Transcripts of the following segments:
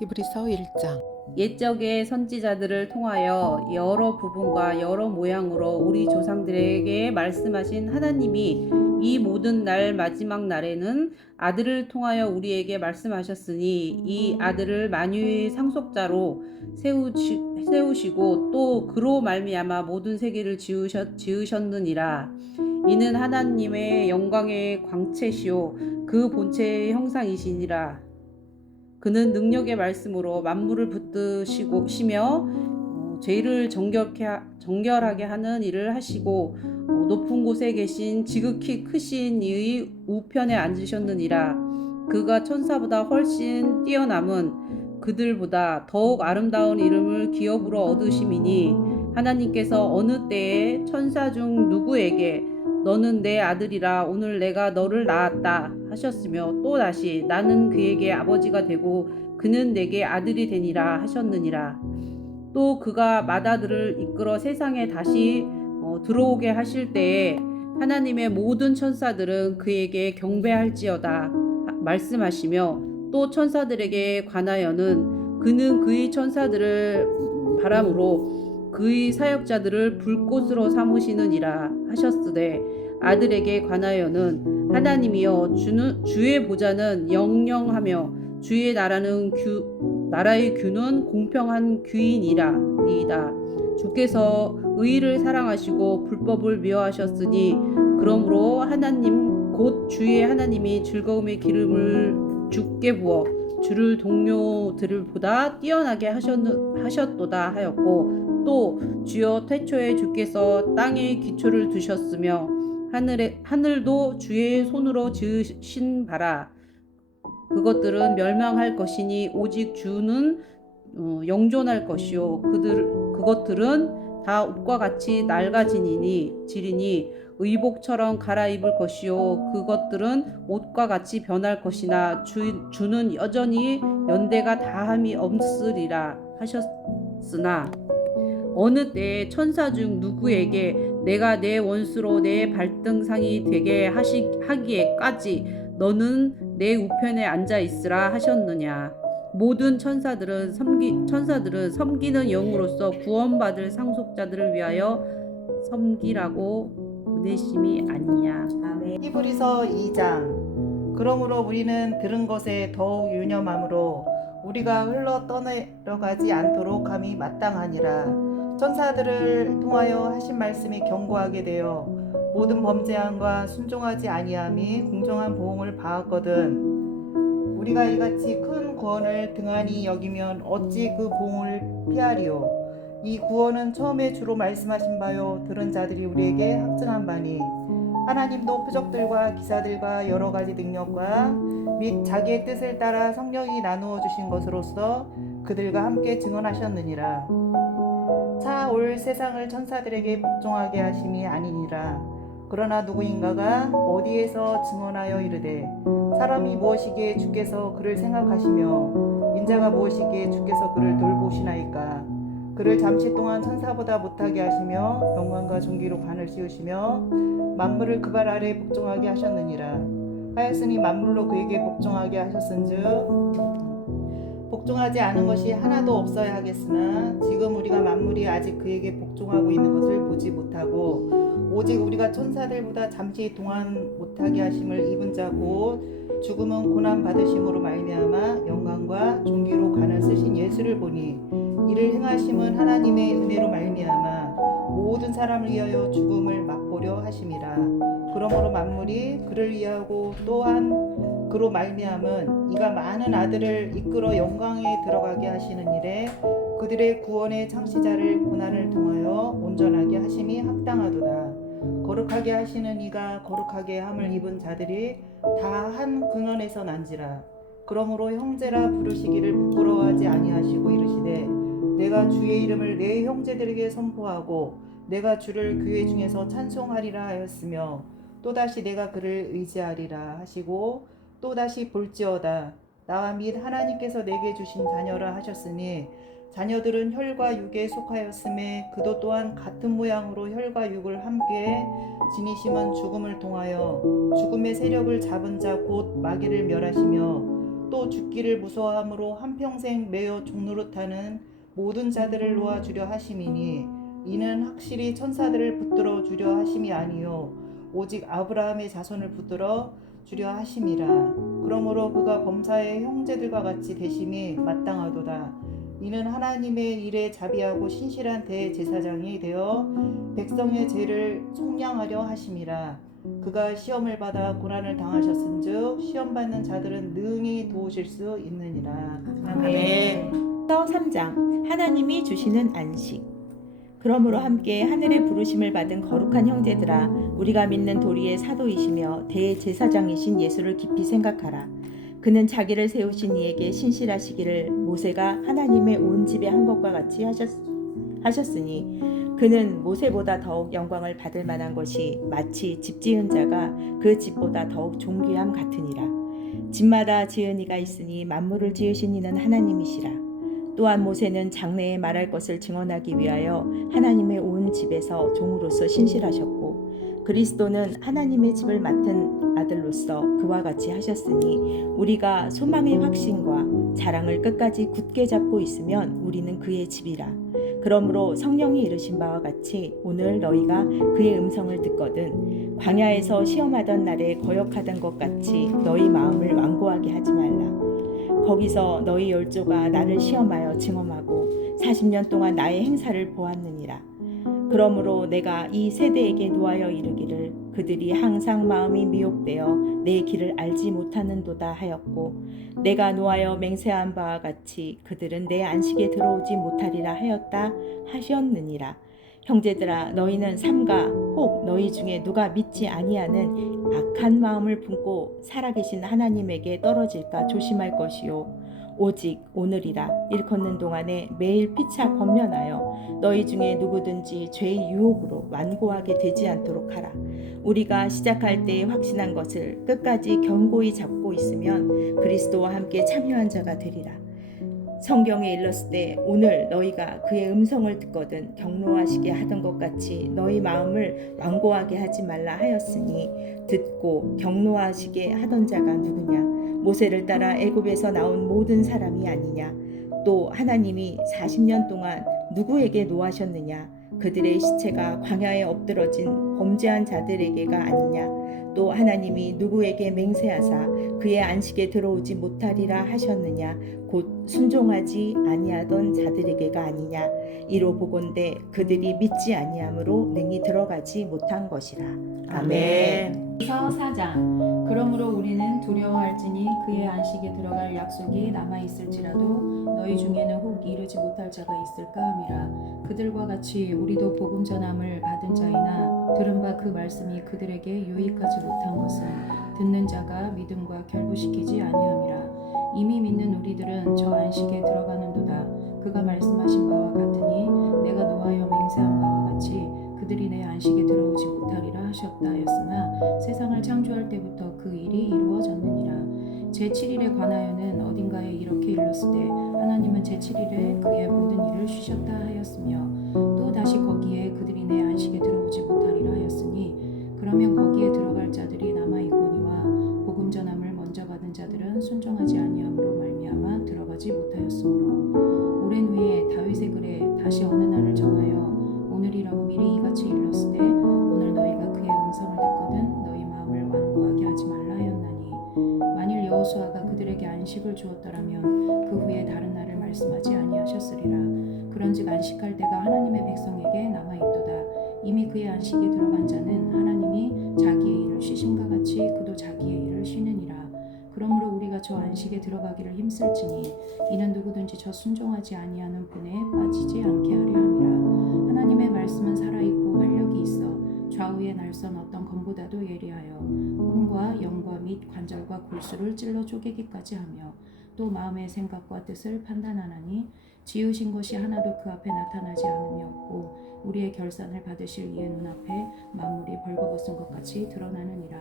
히브리서 1장. 옛적의 선지자들을 통하여 여러 부분과 여러 모양으로 우리 조상들에게 말씀하신 하나님이 이 모든 날 마지막 날에는 아들을 통하여 우리에게 말씀하셨으니 이 아들을 만유의 상속자로 세우시고 또 그로 말미암아 모든 세계를 지으셨느니라. 이는 하나님의 영광의 광채시요 그 본체의 형상이시니라. 그는 능력의 말씀으로 만물을 붙드시며 죄를 정결하게 하는 일을 하시고 높은 곳에 계신 지극히 크신 이의 우편에 앉으셨느니라. 그가 천사보다 훨씬 뛰어남은 그들보다 더욱 아름다운 이름을 기업으로 얻으심이니 하나님께서 어느 때에 천사 중 누구에게 너는 내 아들이라 오늘 내가 너를 낳았다 하셨으며 또다시 나는 그에게 아버지가 되고 그는 내게 아들이 되니라 하셨느니라. 또 그가 맏아들을 이끌어 세상에 다시 들어오게 하실 때에 하나님의 모든 천사들은 그에게 경배할지어다 말씀하시며 또 천사들에게 관하여는 그는 그의 천사들을 바람으로 그의 사역자들을 불꽃으로 삼으시느니라 하셨으되 아들에게 관하여는 하나님이여 주의 보좌는 영영하며 주의 나라의 규는 공평한 규이니이다. 주께서 의를 사랑하시고 불법을 미워하셨으니 그러므로 하나님 곧 주의 하나님이 즐거움의 기름을 주께 부어 주를 동료들보다 뛰어나게 하셨도다 하였고 또 주여 태초에 주께서 땅에 기초를 두셨으며 하늘도 주의 손으로 지으신 바라. 그것들은 멸망할 것이니 오직 주는 영존할 것이요 그것들은 다 옷과 같이 지리니 의복처럼 갈아입을 것이요 그것들은 옷과 같이 변할 것이나 주는 여전히 연대가 다함이 없으리라 하셨으나 어느 때에 천사 중 누구에게 내가 내 원수로 내 발등상이 되게 하기에까지 너는 내 우편에 앉아 있으라 하셨느냐. 모든 천사들은 섬기는 영으로서 구원받을 상속자들을 위하여 섬기라고 보내심이 아니냐. 아멘. 히브리서 2장. 그러므로 우리는 들은 것에 더욱 유념함으로 우리가 흘러 떠내려가지 않도록 함이 마땅하니라. 천사들을 통하여 하신 말씀이 견고하게 되어 모든 범죄함과 순종하지 아니함이 공정한 보응을 받았거든. 우리가 이같이 큰 구원을 등한히 여기면 어찌 그 보응을 피하리요. 이 구원은 처음에 주로 말씀하신 바요 들은 자들이 우리에게 확증한 바니 하나님도 표적들과 기사들과 여러 가지 능력과 및 자기의 뜻을 따라 성령이 나누어 주신 것으로서 그들과 함께 증언하셨느니라. 차 올 세상을 천사들에게 복종하게 하심이 아니니라. 그러나 누구인가가 어디에서 증언하여 이르되 사람이 무엇이기에 주께서 그를 생각하시며 인자가 무엇이기에 주께서 그를 돌보시나이까. 그를 잠시 동안 천사보다 못하게 하시며 영광과 존귀로 관을 씌우시며 만물을 그 발 아래 복종하게 하셨느니라. 하였으니 만물로 그에게 복종하게 하셨은즉 복종하지 않은 것이 하나도 없어야 하겠으나 지금 우리가 만물이 아직 그에게 복종하고 있는 것을 보지 못하고 오직 우리가 천사들보다 잠시 동안 못하게 하심을 입은 자 곧 죽음은 고난 받으심으로 말미암아 영광과 존귀로 관을 쓰신 예수를 보니 이를 행하심은 하나님의 은혜로 말미암아 모든 사람을 위하여 죽음을 맛보려 하심이라. 그러므로 만물이 그를 위하고 또한 그로 말미암은 이가 많은 아들을 이끌어 영광에 들어가게 하시는 일에 그들의 구원의 창시자를 고난을 통하여 온전하게 하심이 합당하도다. 거룩하게 하시는 이가 거룩하게 함을 입은 자들이 다 한 근원에서 난지라. 그러므로 형제라 부르시기를 부끄러워하지 아니하시고 이르시되 내가 주의 이름을 내 형제들에게 선포하고 내가 주를 교회 중에서 찬송하리라 하였으며 또다시 내가 그를 의지하리라 하시고 또다시 볼지어다 나와 및 하나님께서 내게 주신 자녀라 하셨으니 자녀들은 혈과 육에 속하였음에 그도 또한 같은 모양으로 혈과 육을 함께 지니심은 죽음을 통하여 죽음의 세력을 잡은 자 곧 마귀를 멸하시며 또 죽기를 무서워함으로 한평생 매어 종노릇하는 모든 자들을 놓아주려 하심이니 이는 확실히 천사들을 붙들어 주려 하심이 아니요 오직 아브라함의 자손을 붙들어 주려 하심이라. 그러므로 그가 범사의 형제들과 같이 되심이 마땅하도다. 이는 하나님의 일에 자비하고 신실한 대제사장이 되어 백성의 죄를 속량하려 하심이라. 그가 시험을 받아 고난을 당하셨은즉 시험 받는 자들은 능히 도우실 수 있느니라. 아멘. 3장 하나님이 주시는 안식. 그러므로 함께 하늘의 부르심을 받은 거룩한 형제들아, 우리가 믿는 도리의 사도이시며 대제사장이신 예수를 깊이 생각하라. 그는 자기를 세우신 이에게 신실하시기를 모세가 하나님의 온 집에 한 것과 같이 하셨으니 그는 모세보다 더욱 영광을 받을 만한 것이 마치 집 지은 자가 그 집보다 더욱 존귀함 같으니라. 집마다 지은 이가 있으니 만물을 지으신 이는 하나님이시라. 또한 모세는 장래에 말할 것을 증언하기 위하여 하나님의 온 집에서 종으로서 신실하셨고 그리스도는 하나님의 집을 맡은 아들로서 그와 같이 하셨으니 우리가 소망의 확신과 자랑을 끝까지 굳게 잡고 있으면 우리는 그의 집이라. 그러므로 성령이 이르신 바와 같이 오늘 너희가 그의 음성을 듣거든 광야에서 시험하던 날에 거역하던 것 같이 너희 마음을 완고하게 하지 말라. 거기서 너희 열조가 나를 시험하여 증언하고 40년 동안 나의 행사를 보았느니라. 그러므로 내가 이 세대에게 노하여 이르기를 그들이 항상 마음이 미혹되어 내 길을 알지 못하는도다 하였고 내가 노하여 맹세한 바와 같이 그들은 내 안식에 들어오지 못하리라 하였다 하셨느니라. 형제들아, 너희는 삼가 혹 너희 중에 누가 믿지 아니하는 악한 마음을 품고 살아계신 하나님에게 떨어질까 조심할 것이요 오직 오늘이라 일컫는 동안에 매일 피차 권면하여 너희 중에 누구든지 죄의 유혹으로 완고하게 되지 않도록 하라. 우리가 시작할 때에 확신한 것을 끝까지 견고히 잡고 있으면 그리스도와 함께 참여한 자가 되리라. 성경에 일렀을 때 오늘 너희가 그의 음성을 듣거든 경노하시게 하던 것 같이 너희 마음을 완고하게 하지 말라 하였으니 듣고 경노하시게 하던 자가 누구냐? 모세를 따라 애굽에서 나온 모든 사람이 아니냐? 또 하나님이 40년 동안 누구에게 노하셨느냐? 그들의 시체가 광야에 엎드러진 범죄한 자들에게가 아니냐? 또 하나님이 누구에게 맹세하사 그의 안식에 들어오지 못하리라 하셨느냐? 곧 순종하지 아니하던 자들에게가 아니냐? 이로 보건대 그들이 믿지 아니함으로 능히 들어가지 못한 것이라. 아멘. 서 4장. 그러므로 우리는 두려워할지니 그의 안식에 들어갈 약속이 남아있을지라도 너희 중에는 혹 이르지 못할 자가 있을까 함이라. 그들과 같이 우리도 복음 전함을 받은 자이나 들은 바 그 말씀이 그들에게 유익하지 못한 것은 듣는 자가 믿음과 결부시키지 아니함이라. 이미 믿는 우리들은 저 안식에 들어가는도다. 그가 말씀하신 바와 같으니 내가 노하여 맹세한 바와 같이 그들이 내 안식에 들어오지 못하리라 하셨다 하였으나 세상을 창조할 때부터 그 일이 이루어졌느니라. 제7일에 관하여는 어딘가에 이렇게 일렀을 때 하나님은 제7일에 그의 모든 일을 쉬셨다 하였으며 또 다시 거기에 그들이 내 안식에 들어오지 못하리라 하였으니 그러면 거기에 들어갈 자들이 남아있거니와 복음 전함을 먼저 받은 자들은 순종하지 아니함으로 말미암아 들어가지 못하였으므로 오랜 후에 다윗의 글에 다시 어느 날을 정하여 오늘이라고 미리 이같이 일렀을 때 오늘 너희가 그의 음성을 듣거든 너희 마음을 완고하게 하지 말라 하였나니 만일 여호수아가 그들에게 안식을 주었더라면 그 후에 다른 날을 말씀하지 아니하셨으리라. 그런즉 안식할 때가 하나님의 백성에게 남아있도다. 이미 그의 안식에 들어간 자는 하나님이 자기의 일을 쉬심과 같이 그도 자기의 일을 쉬느니라. 그러므로 우리가 저 안식에 들어가기를 힘쓸지니 이는 누구든지 저 순종하지 아니하는 분에 빠지지 않게 하려 함이라. 하나님의 말씀은 살아있고 활력이 있어 좌우의 날선 어떤 검보다도 예리하여 혼과 영과 및 관절과 골수를 찔러 쪼개기까지 하며 또 마음의 생각과 뜻을 판단하나니 지으신 것이 하나도 그 앞에 나타나지 않음이 없고 우리의 결산을 받으실 이의 눈앞에 만물이 벌거벗은 것 같이 드러나느니라.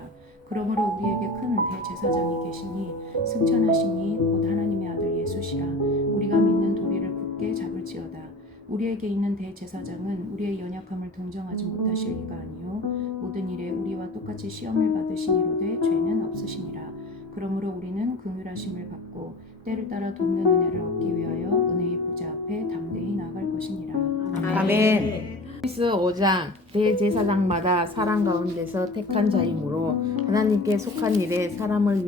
그러므로 우리에게 큰 대제사장이 계시니 승천하시니 곧 하나님의 아들 예수시라. 우리가 믿는 도리를 굳게 새롭게 잡을지어다. 우리에게 있는 대제사장은 우리의 연약함을 동정하지 못하실 리가 아니요 모든 일에 우리와 똑같이 시험을 받으시니로되 죄는 없으시니라. 그러므로 우리는 긍휼하심을 받고 때를 따라 돕는 은혜를 얻기 위하여 은혜의 보좌 앞에 담대히 나아갈 것이니라. 아멘. 히브리서 5장 대제사장마다 사람 가운데서 택한 자이므로 하나님께 속한 일에 사람을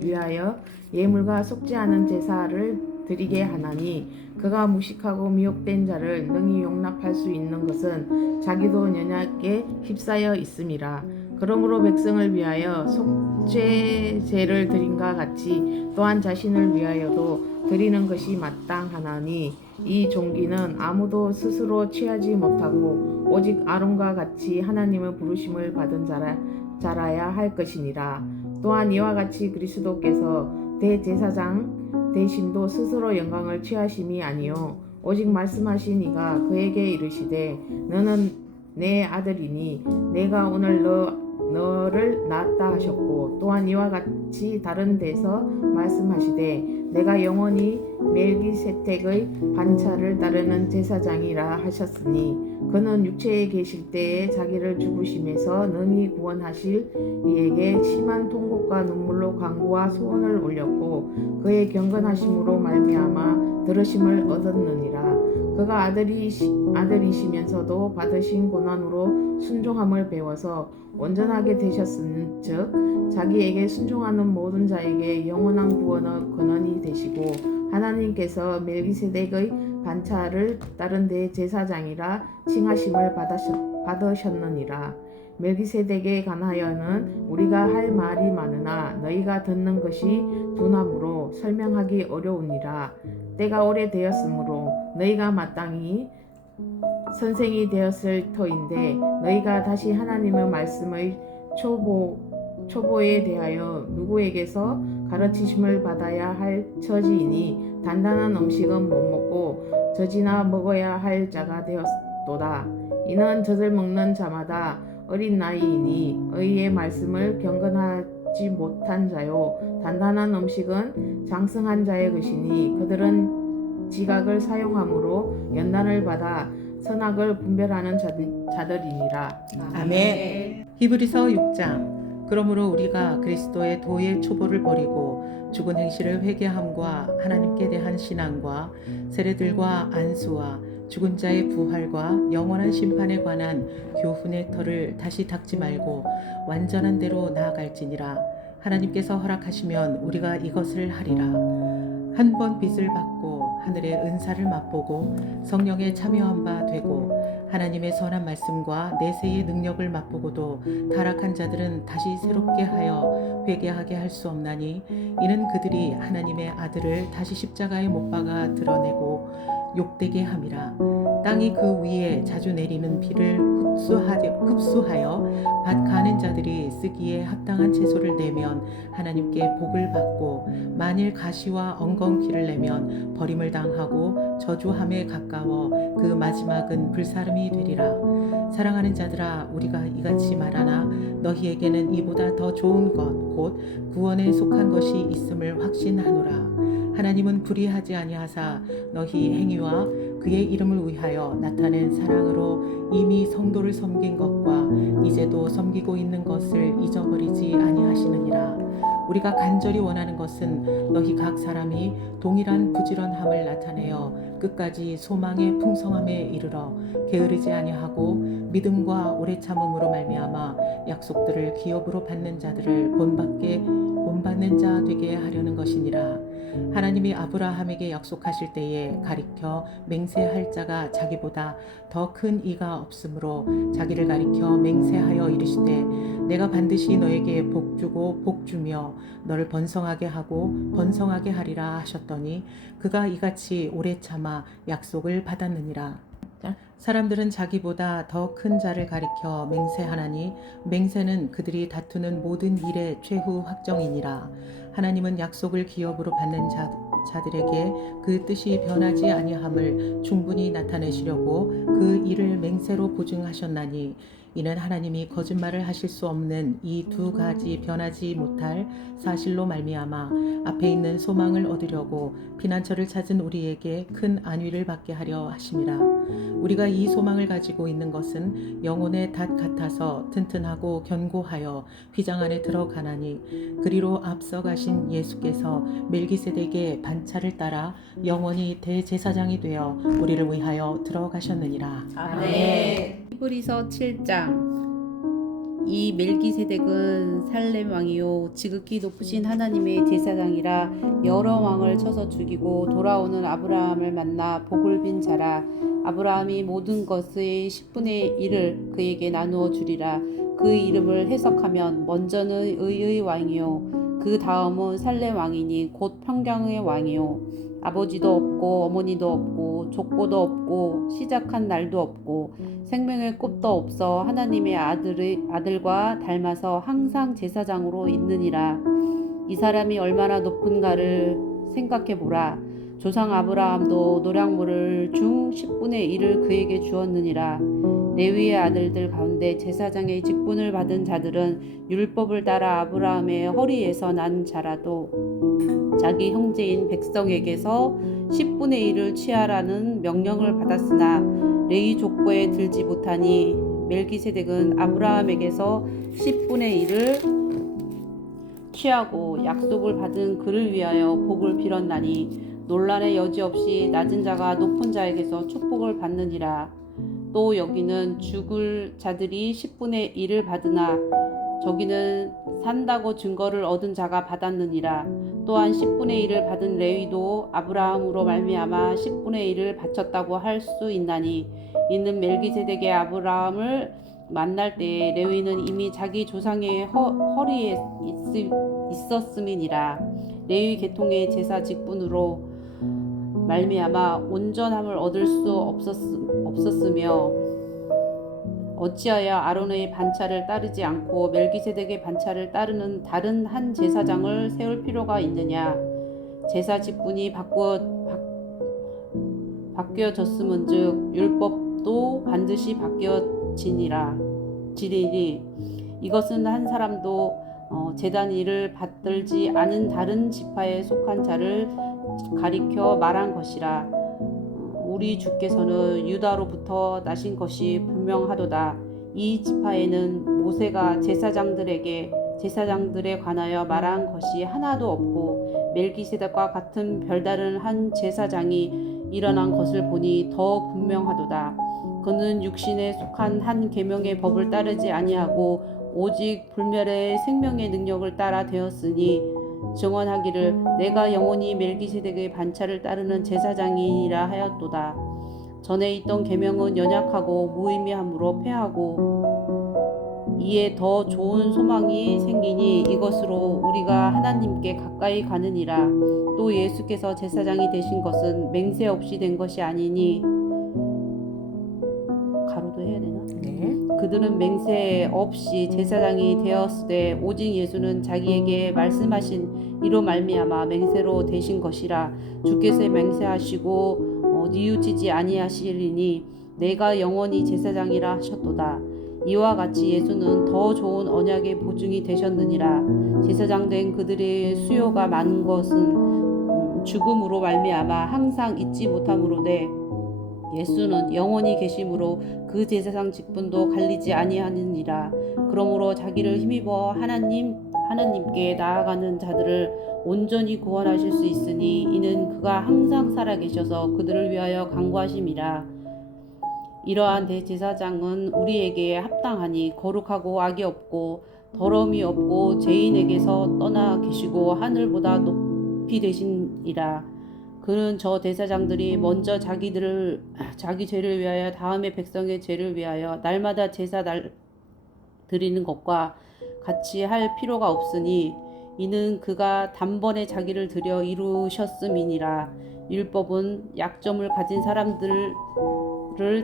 위하여 예물과 속지 않은 제사를 드리게 하나니 그가 무식하고 미혹된 자를 능히 용납할 수 있는 것은 자기도 연약에 휩싸여 있음이라. 그러므로 백성을 위하여 속죄제를 드림과 같이 또한 자신을 위하여도 드리는 것이 마땅하나니 이 종기는 아무도 스스로 취하지 못하고 오직 아론과 같이 하나님의 부르심을 받은 자라야 할 것이니라. 또한 이와 같이 그리스도께서 대제사장 대신도 스스로 영광을 취하심이 아니요 오직 말씀하신 이가 그에게 이르시되 너는 내 아들이니 내가 오늘 너를 낳았다 하셨고 또한 이와 같이 다른 데서 말씀하시되 내가 영원히 멜기세덱의 반차를 따르는 제사장이라 하셨으니 그는 육체에 계실 때에 자기를 죽으심에서 능히 구원하실 이에게 심한 통곡과 눈물로 간구와 소원을 올렸고 그의 경건하심으로 말미암아 들으심을 얻었느니라. 그가 아들이시면서도 받으신 고난으로 순종함을 배워서 온전하게 되셨은즉 자기에게 순종하는 모든 자에게 영원한 구원의 근원이 되시고 하나님께서 멜기세덱의 반차를 따른 대제사장이라 칭하심을 받으셨느니라. 멜기세덱에 관하여는 우리가 할 말이 많으나 너희가 듣는 것이 둔하므로 설명하기 어려우니라. 때가 오래되었으므로 너희가 마땅히 선생이 되었을 터인데 너희가 다시 하나님의 말씀의 초보에 대하여 누구에게서 가르치심을 받아야 할 처지이니 단단한 음식은 못 먹고 젖이나 먹어야 할 자가 되었도다. 이는 젖을 먹는 자마다 어린 나이이니 의의 말씀을 경건하지 못한 자요 단단한 음식은 장성한 자의 것이니 그들은 지각을 사용함으로 연단을 받아 선악을 분별하는 자들이니라. 아멘. 히브리서 6장. 그러므로 우리가 그리스도의 도의 초보를 버리고 죽은 행실을 회개함과 하나님께 대한 신앙과 세례들과 안수와 죽은 자의 부활과 영원한 심판에 관한 교훈의 터를 다시 닦지 말고 완전한 대로 나아갈지니라. 하나님께서 허락하시면 우리가 이것을 하리라. 한 번 빚을 받고 하늘의 은사를 맛보고 성령에 참여한 바 되고 하나님의 선한 말씀과 내세의 능력을 맛보고도 타락한 자들은 다시 새롭게 하여 회개하게 할 수 없나니 이는 그들이 하나님의 아들을 다시 십자가에 못 박아 드러내고 욕되게 함이라. 땅이 그 위에 자주 내리는 비를 흡수하여 밭 가는 자들이 쓰기에 합당한 채소를 내면 하나님께 복을 받고 만일 가시와 엉겅퀴를 내면 버림을 당하고 저주함에 가까워 그 마지막은 불사름이 되리라. 사랑하는 자들아 우리가 이같이 말하나 너희에게는 이보다 더 좋은 것 곧 구원에 속한 것이 있음을 확신하노라. 하나님은 불의하지 아니하사 너희 행위와 그의 이름을 위하여 나타낸 사랑으로 이미 성도를 섬긴 것과 이제도 섬기고 있는 것을 잊어버리지 아니하시느니라. 우리가 간절히 원하는 것은 너희 각 사람이 동일한 부지런함을 나타내어 끝까지 소망의 풍성함에 이르러 게으르지 아니하고 믿음과 오래 참음으로 말미암아 약속들을 기업으로 받는 자들을 본받는 자 되게 하려는 것이니라. 하나님이 아브라함에게 약속하실 때에 가리켜 맹세할 자가 자기보다 더 큰 이가 없으므로 자기를 가리켜 맹세하여 이르시되 내가 반드시 너에게 복 주고 복 주며 너를 번성하게 하고 번성하게 하리라 하셨더니 그가 이같이 오래 참아 약속을 받았느니라. 사람들은 자기보다 더 큰 자를 가리켜 맹세하나니 맹세는 그들이 다투는 모든 일의 최후 확정이니라. 하나님은 약속을 기업으로 받는 자들에게 그 뜻이 변하지 아니함을 충분히 나타내시려고 그 일을 맹세로 보증하셨나니 이는 하나님이 거짓말을 하실 수 없는 이 두 가지 변하지 못할 사실로 말미암아 앞에 있는 소망을 얻으려고 피난처를 찾은 우리에게 큰 안위를 받게 하려 하심이라. 우리가 이 소망을 가지고 있는 것은 영혼의 닷 같아서 튼튼하고 견고하여 휘장 안에 들어가나니, 그리로 앞서 가신 예수께서 멜기세덱의 반차를 따라 영원히 대제사장이 되어 우리를 위하여 들어가셨느니라. 아멘. 히브리서 7장. 이 멜기세덱은 살렘 왕이요 지극히 높으신 하나님의 제사장이라. 여러 왕을 쳐서 죽이고 돌아오는 아브라함을 만나 복을 빈 자라. 아브라함이 모든 것의 10분의 1을 그에게 나누어 주리라. 그 이름을 해석하면 먼저는 의의 왕이요 그 다음은 살렘 왕이니 곧 평강의 왕이요 아버지도 없고 어머니도 없고 족보도 없고 시작한 날도 없고 생명의 꽃도 없어 하나님의 아들과 닮아서 항상 제사장으로 있느니라. 이 사람이 얼마나 높은가를 생각해 보라. 조상 아브라함도 노량물을 중 10분의 1을 그에게 주었느니라. 레위의 아들들 가운데 제사장의 직분을 받은 자들은 율법을 따라 아브라함의 허리에서 난 자라도 자기 형제인 백성에게서 10분의 1을 취하라는 명령을 받았으나 레위 족보에 들지 못하니 멜기세덱은 아브라함에게서 10분의 1을 취하고 약속을 받은 그를 위하여 복을 빌었나니 논란의 여지 없이 낮은 자가 높은 자에게서 축복을 받느니라. 또 여기는 죽을 자들이 10분의 1을 받으나 저기는 산다고 증거를 얻은 자가 받았느니라. 또한 10분의 1을 받은 레위도 아브라함으로 말미암아 10분의 1을 바쳤다고 할 수 있나니, 이는 멜기세덱의 아브라함을 만날 때에 레위는 이미 자기 조상의 허리에 있었음이니라. 레위 계통의 제사 직분으로 말미암아 온전함을 얻을 수 없었으며 어찌하여 아론의 반차를 따르지 않고 멜기세덱의 반차를 따르는 다른 한 제사장을 세울 필요가 있느냐. 제사 직분이 바뀌어졌음은즉 율법도 반드시 바뀌어지리니, 이것은 한 사람도 제단 일을 받들지 않은 다른 지파에 속한 자를 가리켜 말한 것이라. 우리 주께서는 유다로부터 나신 것이 분명하도다. 이 지파에는 모세가 제사장들에 관하여 말한 것이 하나도 없고 멜기세덱과 같은 별다른 한 제사장이 일어난 것을 보니 더 분명하도다. 그는 육신에 속한 한 계명의 법을 따르지 아니하고 오직 불멸의 생명의 능력을 따라 되었으니, 증언하기를 내가 영원히 멜기세덱의 반차를 따르는 제사장이라 하였도다. 전에 있던 계명은 연약하고 무의미함으로 패하고 이에 더 좋은 소망이 생기니 이것으로 우리가 하나님께 가까이 가느니라. 또 예수께서 제사장이 되신 것은 맹세 없이 된 것이 아니니, 가로도 해야 되나? 네. 그들은 맹세 없이 제사장이 되었으되 오직 예수는 자기에게 말씀하신 이로 말미암아 맹세로 되신 것이라. 주께서 맹세하시고 뉘우치지 아니하시리니 내가 영원히 제사장이라 하셨도다. 이와 같이 예수는 더 좋은 언약의 보증이 되셨느니라. 제사장 된 그들의 수요가 많은 것은 죽음으로 말미암아 항상 잊지 못함으로되, 예수는 영원히 계심으로 그 제사장 직분도 갈리지 아니하느니라. 그러므로 자기를 힘입어 하나님께 나아가는 자들을 온전히 구원하실 수 있으니, 이는 그가 항상 살아계셔서 그들을 위하여 간구하심이라. 이러한 대제사장은 우리에게 합당하니 거룩하고 악이 없고 더러움이 없고 죄인에게서 떠나 계시고 하늘보다 높이 되시니라. 그는 저 대사장들이 먼저 자기 죄를 위하여 다음에 백성의 죄를 위하여 날마다 제사 드리는 것과 같이 할 필요가 없으니, 이는 그가 단번에 자기를 드려 이루셨음이니라. 율법은 약점을 가진 사람들을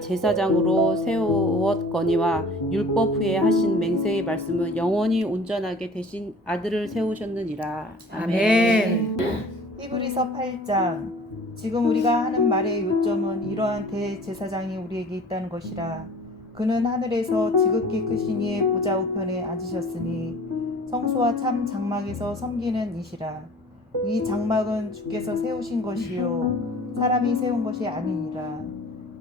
제사장으로 세웠거니와 율법 후에 하신 맹세의 말씀은 영원히 온전하게 되신 아들을 세우셨느니라. 아멘. 히브리서 8장. 지금 우리가 하는 말의 요점은 이러한 대제사장이 우리에게 있다는 것이라. 그는 하늘에서 지극히 크신 이의 보좌 우편에 앉으셨으니 성소와 참 장막에서 섬기는 이시라. 이 장막은 주께서 세우신 것이요 사람이 세운 것이 아니니라.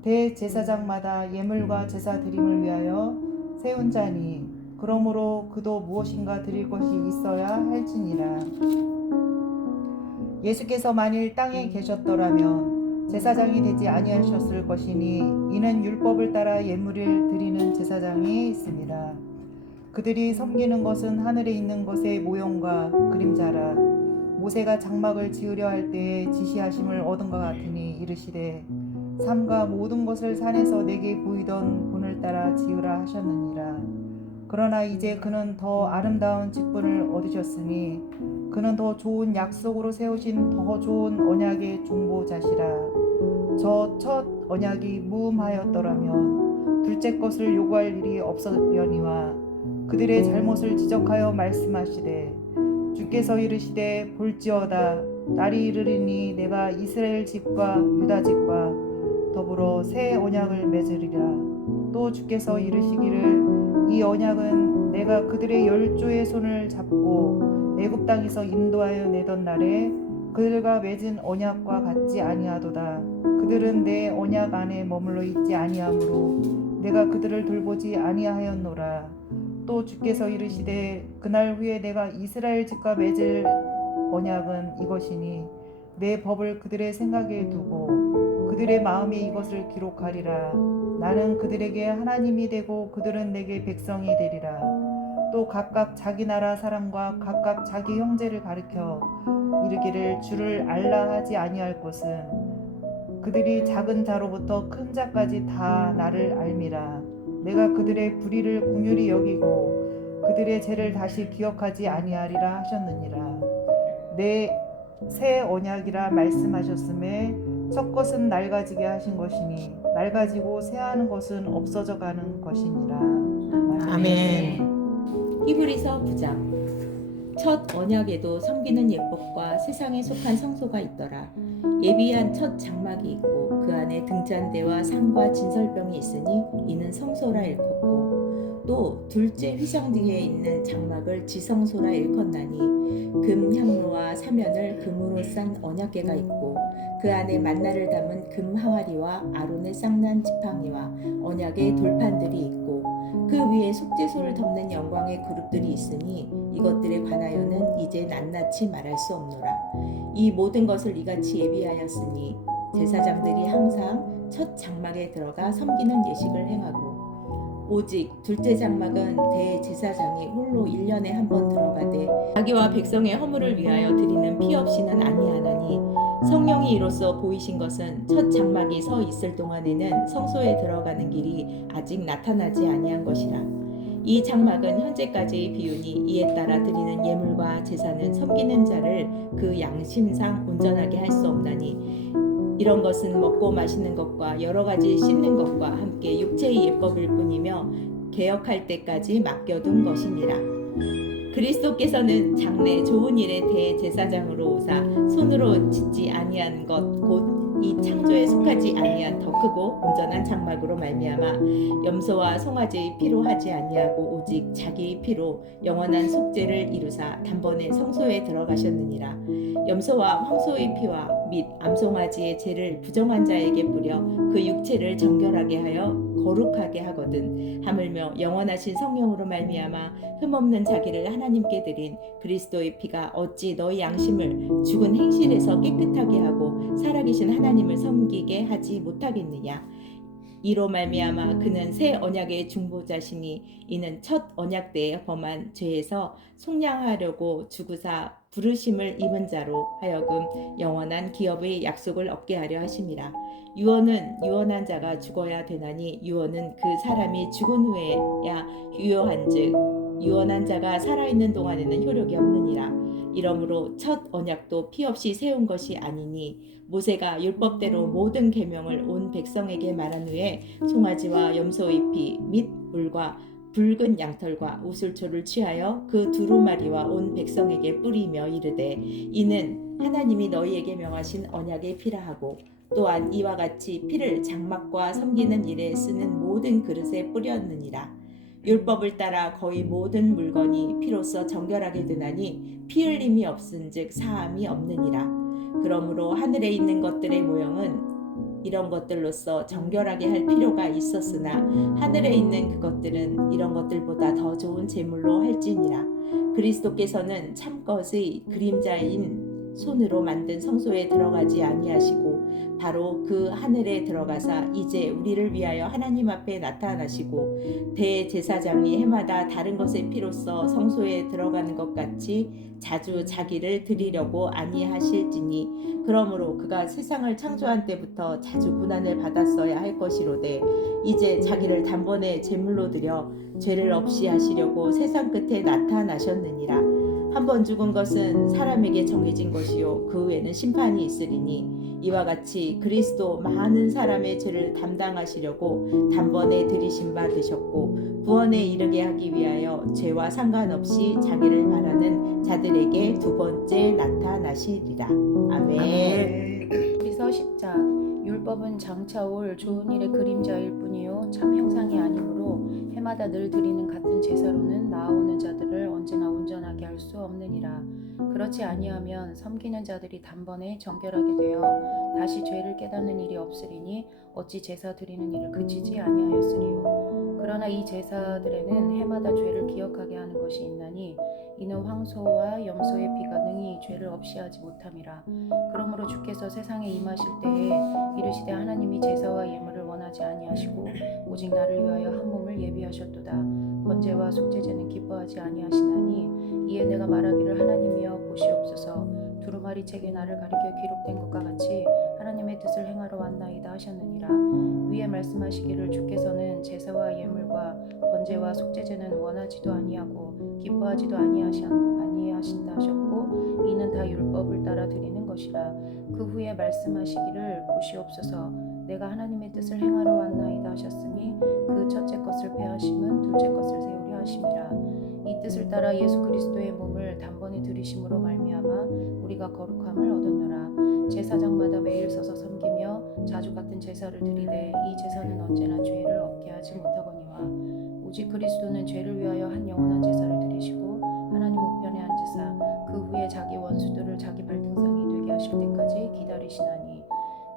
대제사장마다 예물과 제사 드림을 위하여 세운 자니 그러므로 그도 무엇인가 드릴 것이 있어야 할지니라. 예수께서 만일 땅에 계셨더라면 제사장이 되지 아니하셨을 것이니 이는 율법을 따라 예물을 드리는 제사장이 있습니다. 그들이 섬기는 것은 하늘에 있는 것의 모형과 그림자라. 모세가 장막을 지으려 할 때에 지시하심을 얻은 것 같으니 이르시되 삼가 모든 것을 산에서 내게 보이던 본을 따라 지으라 하셨느니라. 그러나 이제 그는 더 아름다운 직분을 얻으셨으니 그는 더 좋은 약속으로 세우신 더 좋은 언약의 중보자시라. 저 첫 언약이 무음하였더라면 둘째 것을 요구할 일이 없었려니와 그들의 잘못을 지적하여 말씀하시되 주께서 이르시되 볼지어다 날이 이르리니 내가 이스라엘 집과 유다 집과 더불어 새 언약을 맺으리라. 또 주께서 이르시기를 이 언약은 내가 그들의 열조의 손을 잡고 애굽 땅에서 인도하여 내던 날에 그들과 맺은 언약과 같지 아니하도다. 그들은 내 언약 안에 머물러 있지 아니하므로 내가 그들을 돌보지 아니하였노라. 또 주께서 이르시되 그날 후에 내가 이스라엘 집과 맺을 언약은 이것이니 내 법을 그들의 생각에 두고 그들의 마음에 이것을 기록하리라. 나는 그들에게 하나님이 되고 그들은 내게 백성이 되리라. 또 각각 자기 나라 사람과 각각 자기 형제를 가리켜 이르기를 주를 알라 하지 아니할 것은 그들이 작은 자로부터 큰 자까지 다 나를 알미라. 내가 그들의 불의를 긍휼히 여기고 그들의 죄를 다시 기억하지 아니하리라 하셨느니라. 내 새 언약이라 말씀하셨음에 첫 것은 낡아지게 하신 것이니 낡아지고 새하는 것은 없어져 가는 것이니라. 아멘. 히브리서 9장. 첫 언약에도 섬기는 예법과 세상에 속한 성소가 있더라. 예비한 첫 장막이 있고 그 안에 등잔대와 상과 진설병이 있으니 이는 성소라 일컫고 또 둘째 휘장 뒤에 있는 장막을 지성소라 일컫나니 금 향로와 사면을 금으로 싼 언약궤가 있고 그 안에 만나를 담은 금 항아리와 아론의 쌍난 지팡이와 언약의 돌판들이 있고 그 위에 속죄소를 덮는 영광의 그룹들이 있으니 이것들에 관하여는 이제 낱낱이 말할 수 없노라. 이 모든 것을 이같이 예비하였으니 제사장들이 항상 첫 장막에 들어가 섬기는 예식을 행하고 오직 둘째 장막은 대제사장이 홀로 1년에 한 번 들어가되 자기와 백성의 허물을 위하여 드리는 피 없이는 아니하나니 성령이 이로써 보이신 것은 첫 장막이 서 있을 동안에는 성소에 들어가는 길이 아직 나타나지 아니한 것이라. 이 장막은 현재까지의 비유니 이에 따라 드리는 예물과 제사는 섬기는 자를 그 양심상 온전하게 할 수 없나니 이런 것은 먹고 마시는 것과 여러 가지 씻는 것과 함께 육체의 예법일 뿐이며 개혁할 때까지 맡겨둔 것이니라. 그리스도께서는 장래 좋은 일의 대제사장으로 오사 손으로 짓지 아니한 것 곧 이 창조에 속하지 아니한 더 크고 온전한 장막으로 말미암아 염소와 송아지의 피로 하지 아니하고 오직 자기의 피로 영원한 속죄를 이루사 단번에 성소에 들어가셨느니라. 염소와 황소의 피와 및 암송아지의 죄를 부정한 자에게 뿌려 그 육체를 정결하게 하여 거룩하게 하거든 하물며 영원하신 성령으로 말미암아 흠없는 자기를 하나님께 드린 그리스도의 피가 어찌 너희 양심을 죽은 행실에서 깨끗하게 하고 살아계신 하나님을 섬기게 하지 못하겠느냐. 이로 말미암아 그는 새 언약의 중보자시니 이는 첫 언약 때에 범한 죄에서 속량하려고 죽으사 부르심을 입은 자로 하여금 영원한 기업의 약속을 얻게 하려 하심이라. 유언은 유언한 자가 죽어야 되나니 유언은 그 사람이 죽은 후에야 유효한즉 유언한 자가 살아있는 동안에는 효력이 없느니라. 이러므로 첫 언약도 피 없이 세운 것이 아니니 모세가 율법대로 모든 계명을 온 백성에게 말한 후에 송아지와 염소의 피 및 물과 붉은 양털과 우슬초를 취하여 그 두루마리와 온 백성에게 뿌리며 이르되 이는 하나님이 너희에게 명하신 언약의 피라 하고 또한 이와 같이 피를 장막과 섬기는 일에 쓰는 모든 그릇에 뿌렸느니라. 율법을 따라 거의 모든 물건이 피로써 정결하게 되나니 피 흘림이 없은즉 사함이 없느니라. 그러므로 하늘에 있는 것들의 모형은 이런 것들로서 정결하게 할 필요가 있었으나 하늘에 있는 그것들은 이런 것들보다 더 좋은 제물로 할지니라. 그리스도께서는 참것의 그림자인 손으로 만든 성소에 들어가지 아니하시고 바로 그 하늘에 들어가사 이제 우리를 위하여 하나님 앞에 나타나시고 대제사장이 해마다 다른 것의 피로써 성소에 들어가는 것 같이 자주 자기를 드리려고 아니하실지니 그러므로 그가 세상을 창조한 때부터 자주 고난을 받았어야 할 것이로되 이제 자기를 단번에 제물로 드려 죄를 없이 하시려고 세상 끝에 나타나셨느니라. 한 번 죽은 것은 사람에게 정해진 것이요 그 후에는 심판이 있으리니 이와 같이 그리스도 많은 사람의 죄를 담당하시려고 단번에 들이심 받으셨고 구원에 이르게 하기 위하여 죄와 상관없이 자기를 바라는 자들에게 두 번째 나타나시리라. 아멘. 에베소서 10장. 율법은 장차 올 좋은 일의 그림자일 뿐이요 참 형상이 아니므로 해마다 늘 드리는 같은 제사로는 나아오는 자들을 언제나 온전하게 할 수 없느니라. 그렇지 아니하면 섬기는 자들이 단번에 정결하게 되어 다시 죄를 깨닫는 일이 없으리니 어찌 제사 드리는 일을 그치지 아니하였으리요. 그러나 이 제사들에는 해마다 죄를 기억하게 하는 것이 있나니 이는 황소와 염소의 피가 능히 죄를 없이 하지 못함이라. 그러므로 주께서 세상에 임하실 때에 이르시되 하나님이 제사와 예물을 원하지 아니하시고 오직 나를 위하여 한 몸을 예비하셨도다. 번제와 속죄제는 기뻐하지 아니하시나니 이에 내가 말하기를 하나님이여 보시옵소서. 두루마리 책에 나를 가리켜 기록된 것과 같이 하나님의 뜻을 행하러 왔나이다 하셨느니라. 위에 말씀하시기를 주께서는 제사와 예물과 번제와 속죄제는 원하지도 아니하고 기뻐하지도 아니하신다 하셨고 이는 다 율법을 따라 드리는 것이라. 그 후에 말씀하시기를 보시옵소서. 내가 하나님의 뜻을 행하러 왔나이다 하셨으니 그 첫째 것을 폐하심은 둘째 것을 세우려 하심이라. 이 뜻을 따라 예수 그리스도의 몸을 단번에 들이심으로 말미암아 우리가 거룩함을 얻었노라. 제사장마다 매일 서서 섬기며 자주 같은 제사를 드리되 이 제사는 언제나 죄를 없게 하지 못하거니와 오직 그리스도는 죄를 위하여 한 영원한 제사를 드리시고 하나님 우편에 앉으사 그 후에 자기 원수들을 자기 발등상이 되게 하실 때까지 기다리시나니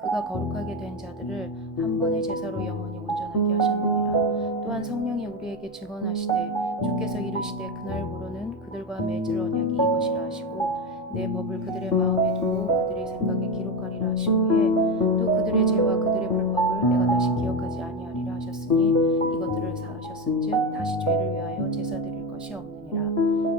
그가 거룩하게 된 자들을 한 번의 제사로 영원히 온전하게 하셨느니라. 또한 성령이 우리에게 증언하시되 주께서 이르시되 그날부로는 그들과 맺을 언약이 이것이라 하시고 내 법을 그들의 마음에 두고 그들의 생각에 기록하리라 하신 후에 또 그들의 죄와 그들의 불법을 내가 다시 기억하지 아니하리라 하셨으니 이것들을 사하셨은즉 다시 죄를 위하여 제사 드릴 것이 없느니라.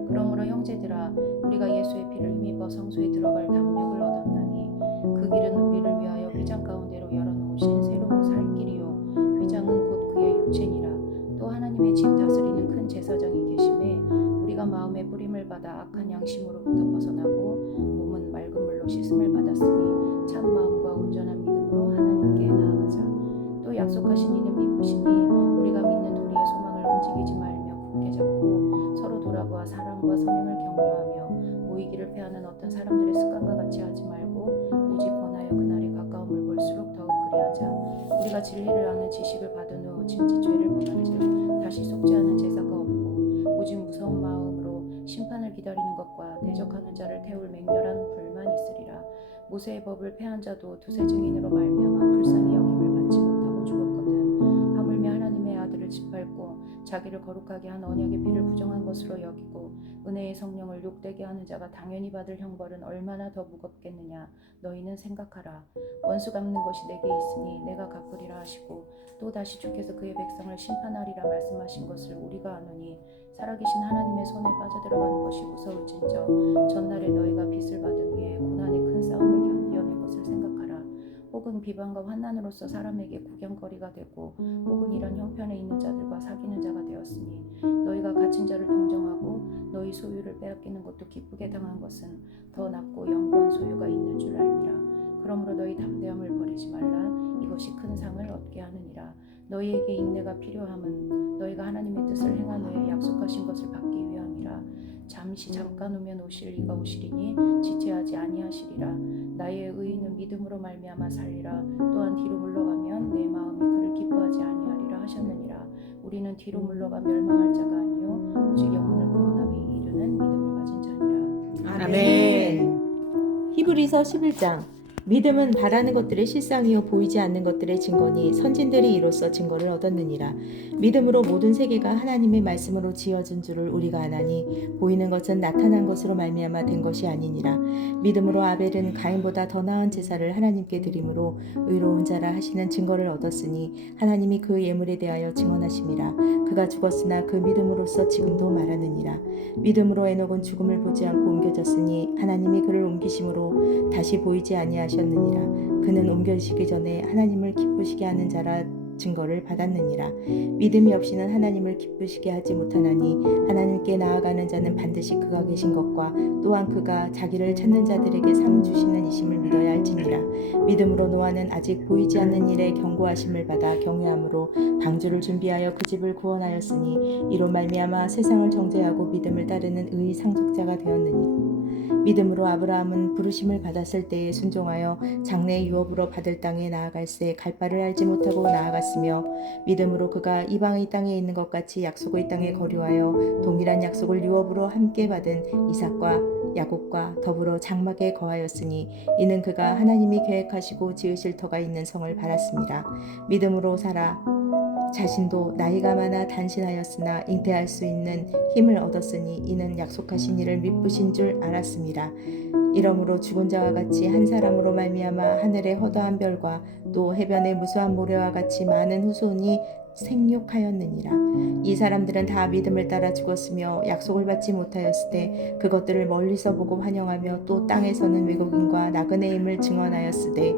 그러므로 형제들아 우리가 예수의 피를 힘입어 성소에 들어갈 담력을 얻었나니 그 길은 우리를 위하여 휘장 가운데로 열어놓으신 새로운 살 길이요 휘장은 곧 그의 육체니라. 또 하나님의 집 다스리는 큰 제사장이 계심에 우리가 마음의 뿌림을 받아 악한 양심으로부터 벗어나고 몸은 맑은 물로 씻음을 받았으니 참 마음과 온전한 믿음으로 하나님께 나아가자. 또 약속하신 이는 미쁘시니 우리가 믿는 도리의 소망을 움직이지 말며 굳게 잡고 서로 돌아보아 사랑과 성령을 격려하며 모이기를 패하는 어떤 사람들의 습관과 같이 하지 말고 오직 권하여 그날이 가까움을 볼수록 더욱 그리하자. 우리가 진리를 아는 지식을 받은 후 진지 죄를 범한즉 다시 속죄하는 제사가 없고 오직 무서운 마음으로 심판을 기다리는 것과 대적하는 자를 태울 맹렬한 불만 있으리라. 모세의 법을 폐한 자도 두세 증인으로 말미암아 불쌍히 여김을 받지 못하고 죽었거든. 하물며 하나님의 아들을 짓밟고 자기를 거룩하게 한 언약의 피를 부정한 것으로 여기고 은혜의 성령을 욕되게 하는 자가 당연히 받을 형벌은 얼마나 더 무겁겠느냐. 너희는 생각하라. 원수 갚는 것이 내게 있으니 내가 갚으리라 하시고 또 다시 주께서 그의 백성을 심판하리라 말씀하신 것을 우리가 아노니 살아계신 하나님의 손에 빠져들어가는 것이 무서울진저 전날에 너희가 빚을 받은 후에 고난의 큰 싸움을 견디어낸 것을 생각하라. 혹은 비방과 환난으로서 사람에게 구경거리가 되고 혹은 이런 형편에 있는 자들과 사귀는 자가 되었으니 너희가 갇힌 자를 동정하고 너희 소유를 빼앗기는 것도 기쁘게 당한 것은 더 낫고 영구한 소유가 있는 줄 알미라. 그러므로 너희 담대함을 버리지 말라. 이것이 큰 상을 얻게 하느니라. 너희에게 인내가 필요함은 너희가 하나님의 뜻을 행한 후에 약속하신 것을 받기 위함이라. 잠깐 후면 오실 이가 오시리니 지체하지 아니하시리라. 나의 의인은 믿음으로 말미암아 살리라. 또한 뒤로 물러가면 내 마음이 그를 기뻐하지 아니하리라 하셨느니라. 우리는 뒤로 물러가 멸망할 자가 아니요 오직 영혼을 구원함에 이르는 믿음을 가진 자니라. 아멘. 히브리서 11장. 믿음은 바라는 것들의 실상이요 보이지 않는 것들의 증거니 선진들이 이로써 증거를 얻었느니라. 믿음으로 모든 세계가 하나님의 말씀으로 지어진 줄을 우리가 아나니 보이는 것은 나타난 것으로 말미암아 된 것이 아니니라. 믿음으로 아벨은 가인보다 더 나은 제사를 하나님께 드림으로 의로운 자라 하시는 증거를 얻었으니 하나님이 그 예물에 대하여 증언하심이라. 그가 죽었으나 그 믿음으로써 지금도 말하느니라. 믿음으로 에녹은 죽음을 보지 않고 옮겨졌으니 하나님이 그를 옮기심으로 다시 보이지 아니하셨느니라. 그는 옮겨지기 전에 하나님을 기쁘시게 하는 자라 증거를 받았느니라. 믿음이 없이는 하나님을 기쁘시게 하지 못하나니 하나님께 나아가는 자는 반드시 그가 계신 것과 또한 그가 자기를 찾는 자들에게 상 주시는 이심을 믿어야 할지니라. 믿음으로 노아는 아직 보이지 않는 일에 경고하심을 받아 경외함으로 방주를 준비하여 그 집을 구원하였으니 이로 말미암아 세상을 정죄하고 믿음을 따르는 의의 상속자가 되었느니라. 믿음으로 아브라함은 부르심을 받았을 때에 순종하여 장래의 유업으로 받을 땅에 나아갈새 갈 바를 알지 못하고 나아갔으며 믿음으로 그가 이방의 땅에 있는 것 같이 약속의 땅에 거류하여 동일한 약속을 유업으로 함께 받은 이삭과 야곱과 더불어 장막에 거하였으니 이는 그가 하나님이 계획하시고 지으실 터가 있는 성을 바랐습니다. 믿음으로 살아 자신도 나이가 많아 단신하였으나 잉태할 수 있는 힘을 얻었으니 이는 약속하신 이를 미쁘신 줄 알았습니다. 이러므로 죽은 자와 같이 한 사람으로 말미암아 하늘의 허다한 별과 또 해변의 무수한 모래와 같이 많은 후손이 생육하였느니라. 이 사람들은 다 믿음을 따라 죽었으며 약속을 받지 못하였을 때 그것들을 멀리서 보고 환영하며 또 땅에서는 외국인과 나그네임을 증언하였으되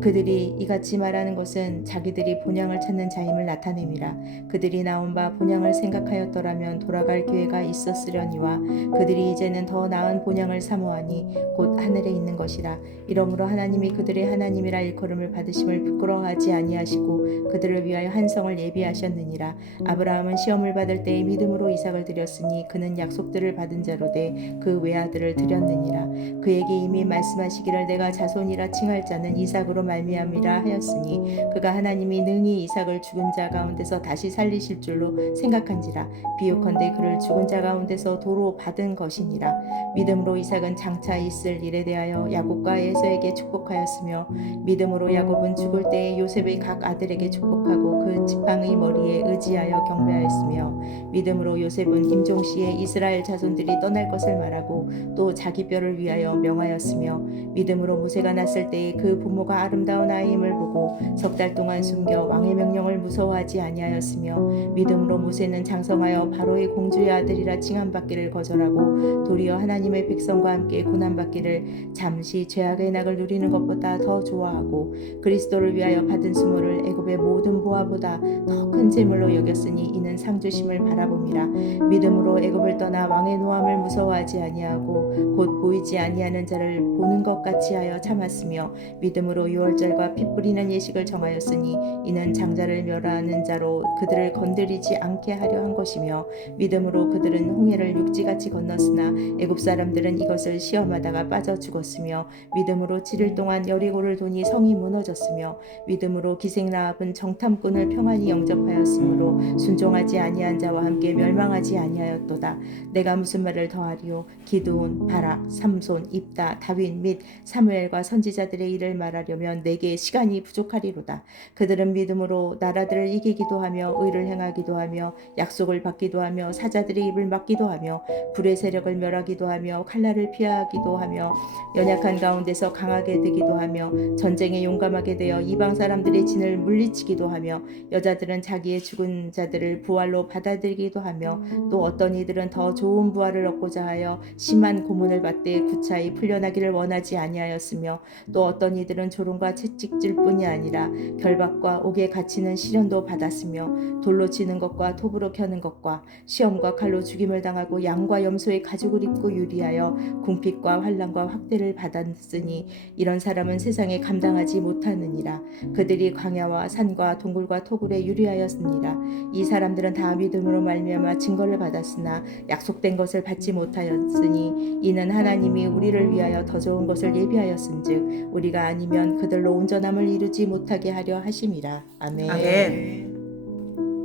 그들이 이같이 말하는 것은 자기들이 본향을 찾는 자임을 나타냄이라. 그들이 나온 바 본향을 생각하였더라면 돌아갈 기회가 있었으려니와 그들이 이제는 더 나은 본향을 사모하니 곧 하늘에 있는 것이라. 이러므로 하나님이 그들의 하나님이라 일컬음을 받으심을 부끄러워하지 아니하시고 그들을 위하여 한 성을 예비하셨느니라. 아브라함은 시험을 받을 때에 믿음으로 이삭을 드렸으니 그는 약속들을 받은 자로 돼 그 외아들을 드렸느니라. 그에게 이미 말씀하시기를 내가 자손이라 칭할 자는 이삭으로 말미암이라 하였으니 그가 하나님이 능히 이삭을 죽은 자 가운데서 다시 살리실 줄로 생각한지라. 비유컨대 그를 죽은 자 가운데서 도로 받은 것이니라. 믿음으로 이삭은 장차 있을 일에 대하여 야곱과 에서에게 축복하였으며 믿음으로 야곱은 죽을 때에 요셉의 각 아들에게 축복하고 그 지팡이 머리에 의지하여 경배하였으며 믿음으로 요셉은 임종시에 이스라엘 자손들이 떠날 것을 말하고 또 자기 뼈를 위하여 명하였으며 믿음으로 모세가 났을 때에 그 부모가 아름다운 아이임을 보고 석 달 동안 숨겨 왕의 명령을 무서워하지 아니하였으며 믿음으로 모세는 장성하여 바로의 공주의 아들이라 칭함받기를 거절하고 도리어 하나님의 백성과 함께 고난받기를 잠시 죄악의 낙을 누리는 것보다 더 좋아하고 그리스도를 위하여 받은 수모를 애굽의 모든 보화보다 더 큰 재물로 여겼으니 이는 상주심을 바라봄이라. 믿음으로 애굽을 떠나 왕의 노함을 무서워하지 아니하고 곧 보이지 아니하는 자를 보는 것 같이 하여 참았으며 믿음으로 유월절과 피 뿌리는 예식을 정하였으니 이는 장자를 멸하는 자로 그들을 건드리지 않게 하려 한 것이며 믿음으로 그들은 홍해를 육지같이 건넜으나 애굽 사람들은 이것을 시험하다가 빠져 죽었으며 믿음으로 7일 동안 여리고를 도니 성이 무너졌으며 믿음으로 기생라합은 정탐꾼을 평안히 영접하였으므로 순종하지 아니한 자와 함께 멸망하지 아니하였도다. 내가 무슨 말을 더하리요? 기드온, 바락, 삼손, 입다, 다윗 및 사무엘과 선지자들의 일을 말하려면 내게 시간이 부족하리로다. 그들은 믿음으로 나라들을 이기기도 하며 의를 행하기도 하며 약속을 받기도 하며 사자들의 입을 막기도 하며 불의 세력을 멸하기도 하며 칼날을 피하기도 하며 연약한 가운데서 강하게 되기도 하며 전쟁에 용감하게 되어 이방 사람들의 진을 물리치기도 하며 여자들은 자기의 죽은 자들을 부활로 받아들이기도 하며 또 어떤 이들은 더 좋은 부활을 얻고자 하여 심한 고문을 받되 구차히 풀려나기를 원하지 아니하였으며 또 어떤 이들은 조롱과 채찍질 뿐이 아니라 결박과 옥에 갇히는 시련도 받았으며 돌로 치는 것과 톱으로 켜는 것과 시험과 칼로 죽임을 당하고 양과 염소의 가죽을 입고 유리하여 궁핍과 환난과 확대를 받았으니 이런 사람은 세상에 감당하지 못하느니라. 그들이 광야와 산과 동굴과 토굴에 유리하였습니다. 이 사람들은 다 믿음으로 말미암아 증거를 받았으나 약속된 것을 받지 못하였으니 이는 하나님이 우리를 위하여 더 좋은 것을 예비하였은즉 우리가 아니면 그들로 온전함을 이루지 못하게 하려 하심이라. 아멘.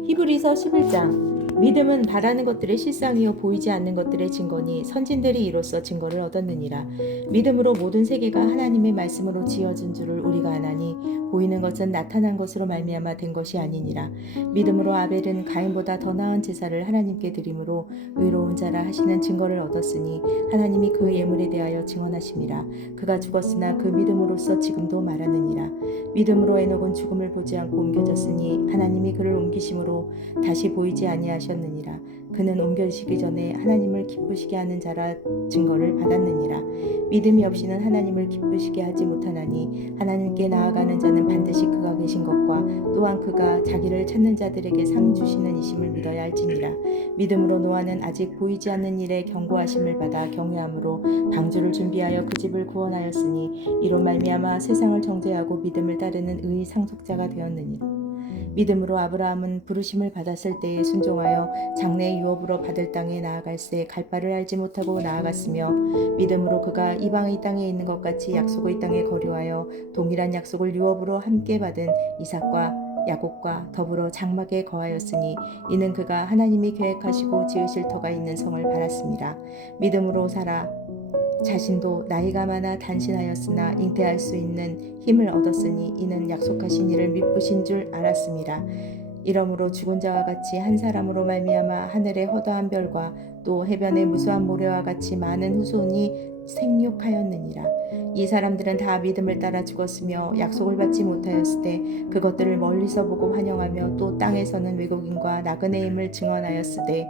히브리서 11장. 믿음은 바라는 것들의 실상이요 보이지 않는 것들의 증거니 선진들이 이로써 증거를 얻었느니라. 믿음으로 모든 세계가 하나님의 말씀으로 지어진 줄을 우리가 아나니 보이는 것은 나타난 것으로 말미암아 된 것이 아니니라. 믿음으로 아벨은 가인보다 더 나은 제사를 하나님께 드림으로 의로운 자라 하시는 증거를 얻었으니 하나님이 그 예물에 대하여 증언하심이라. 그가 죽었으나 그 믿음으로써 지금도 말하느니라. 믿음으로 에녹은 죽음을 보지 않고 옮겨졌으니 하나님이 그를 옮기심으로 다시 보이지 아니하셨느니라. 그는 옮겨지기 전에 하나님을 기쁘시게 하는 자라 증거를 받았느니라. 믿음이 없이는 하나님을 기쁘시게 하지 못하나니 하나님께 나아가는 자는 반드시 그가 계신 것과 또한 그가 자기를 찾는 자들에게 상 주시는 이심을 믿어야 할지니라. 믿음으로 노아는 아직 보이지 않는 일에 경고하심을 받아 경외함으로 방주를 준비하여 그 집을 구원하였으니 이로 말미암아 세상을 정죄하고 믿음을 따르는 의의 상속자가 되었느니라. 믿음으로 아브라함은 부르심을 받았을 때에 순종하여 장래의 유업으로 받을 땅에 나아갈새 갈 바를 알지 못하고 나아갔으며 믿음으로 그가 이방의 땅에 있는 것 같이 약속의 땅에 거류하여 동일한 약속을 유업으로 함께 받은 이삭과 야곱과 더불어 장막에 거하였으니 이는 그가 하나님이 계획하시고 지으실 터가 있는 성을 바랐습니다. 믿음으로 사라 자신도 나이가 많아 단신하였으나 잉태할 수 있는 힘을 얻었으니 이는 약속하신 이를 미쁘신 줄 알았습니다. 이러므로 죽은 자와 같이 한 사람으로 말미암아 하늘의 허다한 별과 또 해변의 무수한 모래와 같이 많은 후손이 생육하였느니라. 이 사람들은 다 믿음을 따라 죽었으며 약속을 받지 못하였을 때 그것들을 멀리서 보고 환영하며 또 땅에서는 외국인과 나그네임을 증언하였을 때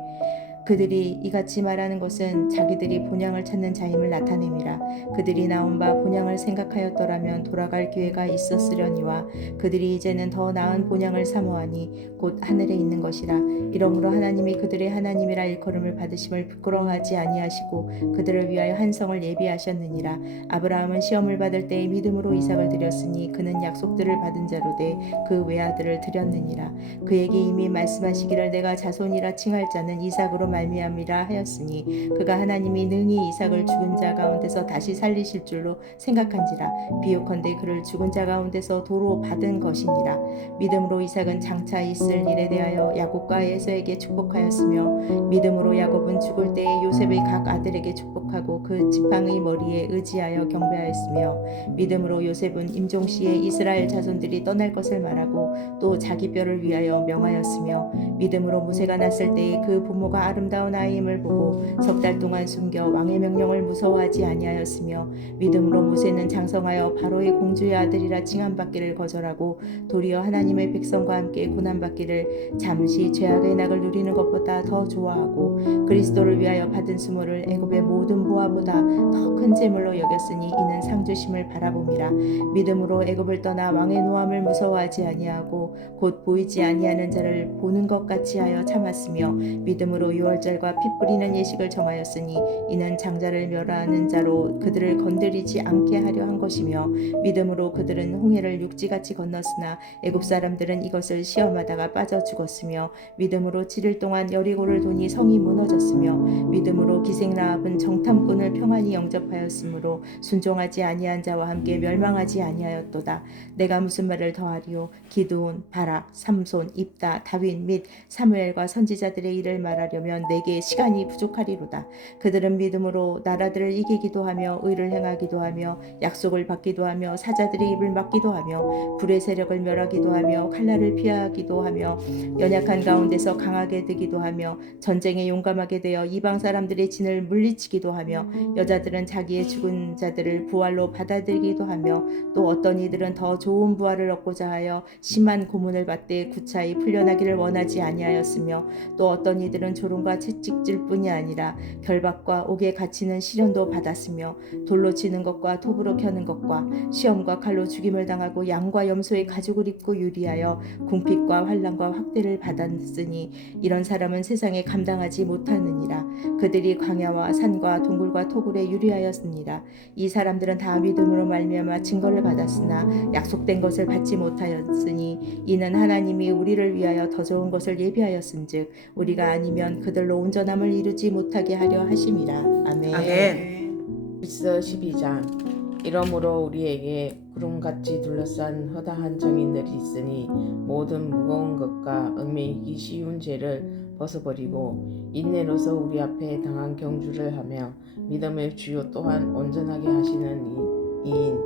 그들이 이같이 말하는 것은 자기들이 본향을 찾는 자임을 나타냄이라. 그들이 나온 바 본향을 생각하였더라면 돌아갈 기회가 있었으려니와 그들이 이제는 더 나은 본향을 사모하니 곧 하늘에 있는 것이라. 이러므로 하나님이 그들의 하나님이라 일컬음을 받으심을 부끄러워하지 아니하시고 그들을 위하여 한 성을 예비하셨느니라. 아브라함은 시험을 받을 때에 믿음으로 이삭을 드렸으니 그는 약속들을 받은 자로되 그 외아들을 드렸느니라. 그에게 이미 말씀하시기를 내가 자손이라 칭할 자는 이삭으로 말미암이라 하였으니 그가 하나님이 능히 이삭을 죽은 자 가운데서 다시 살리실 줄로 생각한지라. 비옥컨대 그를 죽은 자 가운데서 도로 받은 것이니라. 믿음으로 이삭은 장차 있을 일에 대하여 야곱과 에서에게 축복하였으며 믿음으로 야곱은 죽을 때에 요셉의 각 아들에게 축복하고 그 지팡의 머리에 의지하여 경배하였으며 믿음으로 요셉은 임종시에 이스라엘 자손들이 떠날 것을 말하고 또 자기 뼈를 위하여 명하였으며 믿음으로 모세가 났을 때에 그 부모가 아름다운 아이임을 보고 석 달 동안 숨겨 왕의 명령을 무서워하지 아니하였으며 믿음으로 모세는 장성하여 바로의 공주의 아들이라 칭함받기를 거절하고 도리어 하나님의 백성과 함께 고난받기를 잠시 죄악의 낙을 누리는 것보다 더 좋아하고 그리스도를 위하여 받은 수모를 애굽의 모든 보화보다 더 큰 재물로 여겼으니 이는 상주심을 바라봄이라. 믿음으로 애굽을 떠나 왕의 노함을 무서워하지 아니하고 곧 보이지 아니하는 자를 보는 것 같이 하여 참았으며 믿음으로 유월절과 피 뿌리는 예식을 정하였으니 이는 장자를 멸하는 자로 그들을 건드리지 않게 하려 한 것이며 믿음으로 그들은 홍해를 육지같이 건넜으나 애굽 사람들은 이것을 시험하다가 빠져 죽었으며 믿음으로 7일 동안 여리고를 도니 성이 무너졌으며 믿음으로 기생라합은 정탐꾼을 평안히 영접하였으므로 순종하지 아니한 자와 함께 멸망하지 아니하였도다. 내가 무슨 말을 더하리요? 기드온, 바락, 삼손, 입다, 다윗 및 사무엘과 선지자들의 일을 말하려면 내게 시간이 부족하리로다. 그들은 믿음으로 나라들을 이기기도 하며 의를 행하기도 하며 약속을 받기도 하며 사자들의 입을 막기도 하며 불의 세력을 멸하기도 하며 칼날을 피하기도 하며 연약한 가운데서 강하게 되기도 하며 전쟁에 용감하게 되어 이방 사람들의 진을 물리치기도 하며 여자들은 자기의 죽은 자들을 부활로 받아들이기도 하며 또 어떤 이들은 더 좋은 부활을 얻고자 하여 심한 고문을 받되 구차히 풀려나기를 원하지 아니하였으며 또 어떤 이들은 조롱과 상처가 채찍질 뿐이 아니라 결박과 옥에 갇히는 시련도 받았으며 돌로 치는 것과 톱으로 켜는 것과 시험과 칼로 죽임을 당하고 양과 염소의 가죽을 입고 유리하여 궁핍과 환난과 학대를 받았으니 이런 사람은 세상에 감당하지 못하느니라. 그들이 광야와 산과 동굴과 토굴에 유리하였습니다. 이 사람들은 다 믿음으로 말미암아 증거를 받았으나 약속된 것을 받지 못하였으니 이는 하나님이 우리를 위하여 더 좋은 것을 예비하였은즉 우리가 아니면 그들로 온전함을 이루지 못하게 하려 하심이라. 아멘. 빌서 12장. 이러므로 우리에게 구름같이 둘러싼 허다한 정인들이 있으니 모든 무거운 것과 얽매이기 쉬운 죄를 벗어버리고 인내로서 우리 앞에 당한 경주를 하며 믿음의 주요 또한 온전하게 하시는 이인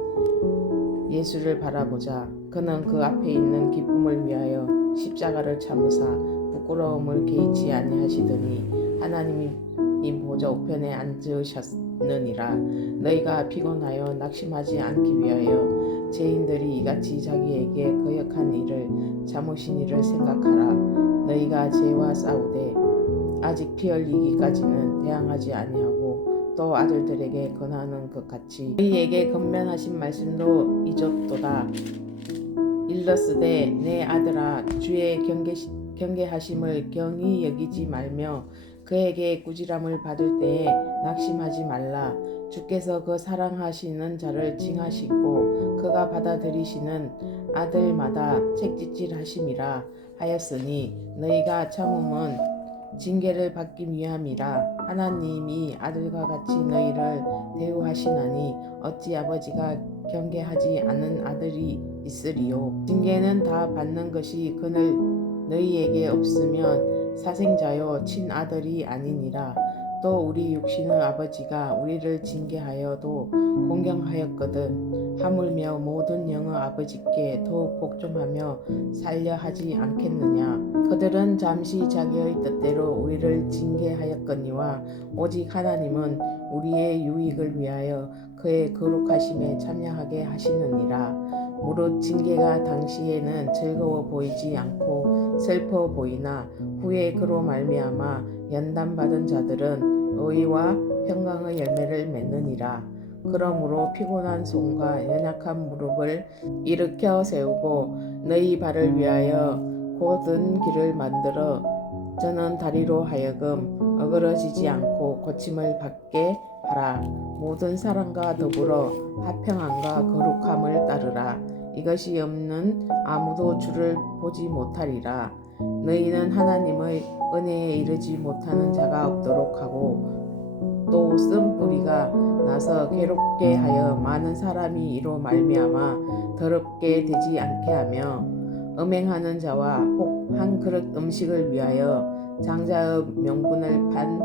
예수를 바라보자. 그는 그 앞에 있는 기쁨을 위하여 십자가를 참으사 부끄러움을 개의치 아니하시더니 하나님이 보좌 우편에 앉으셨느니라. 너희가 피곤하여 낙심하지 않기 위하여 죄인들이 이같이 자기에게 거역한 일을 참으신 일을 생각하라. 너희가 죄와 싸우되 아직 피 흘리기까지는 대항하지 아니하고 또 아들들에게 권하는 것 같이 너희에게 건면하신 말씀도 잊었도다. 일렀으되 내 아들아 주의 경계하심을 경히 여기지 말며 그에게 꾸지람을 받을 때에 낙심하지 말라. 주께서 그 사랑하시는 자를 징하시고 그가 받아들이시는 아들마다 책짓질하심이라 하였으니 너희가 참음은 징계를 받기 위함이라. 하나님이 아들과 같이 너희를 대우하시나니 어찌 아버지가 경계하지 않은 아들이 있으리요. 징계는 다 받는 것이 그늘 너희에게 없으면 사생자요 친아들이 아니니라. 또 우리 육신의 아버지가 우리를 징계하여도 공경하였거든 하물며 모든 영의 아버지께 더욱 복종하며 살려 하지 않겠느냐. 그들은 잠시 자기의 뜻대로 우리를 징계하였거니와 오직 하나님은 우리의 유익을 위하여 그의 거룩하심에 참여하게 하시느니라. 무릇 징계가 당시에는 즐거워 보이지 않고 슬퍼 보이나 후에 그로 말미암아 연단받은 자들은 의와 평강의 열매를 맺느니라. 그러므로 피곤한 손과 연약한 무릎을 일으켜 세우고 너희 발을 위하여 곧은 길을 만들어 저는 다리로 하여금 어그러지지 않고 고침을 받게 하라. 모든 사람과 더불어 화평함과 거룩함을 따르라. 이것이 없는 아무도 주를 보지 못하리라. 너희는 하나님의 은혜에 이르지 못하는 자가 없도록 하고 또 쓴 뿌리가 나서 괴롭게 하여 많은 사람이 이로 말미암아 더럽게 되지 않게 하며 음행하는 자와 혹 한 그릇 음식을 위하여 장자의 명분을 판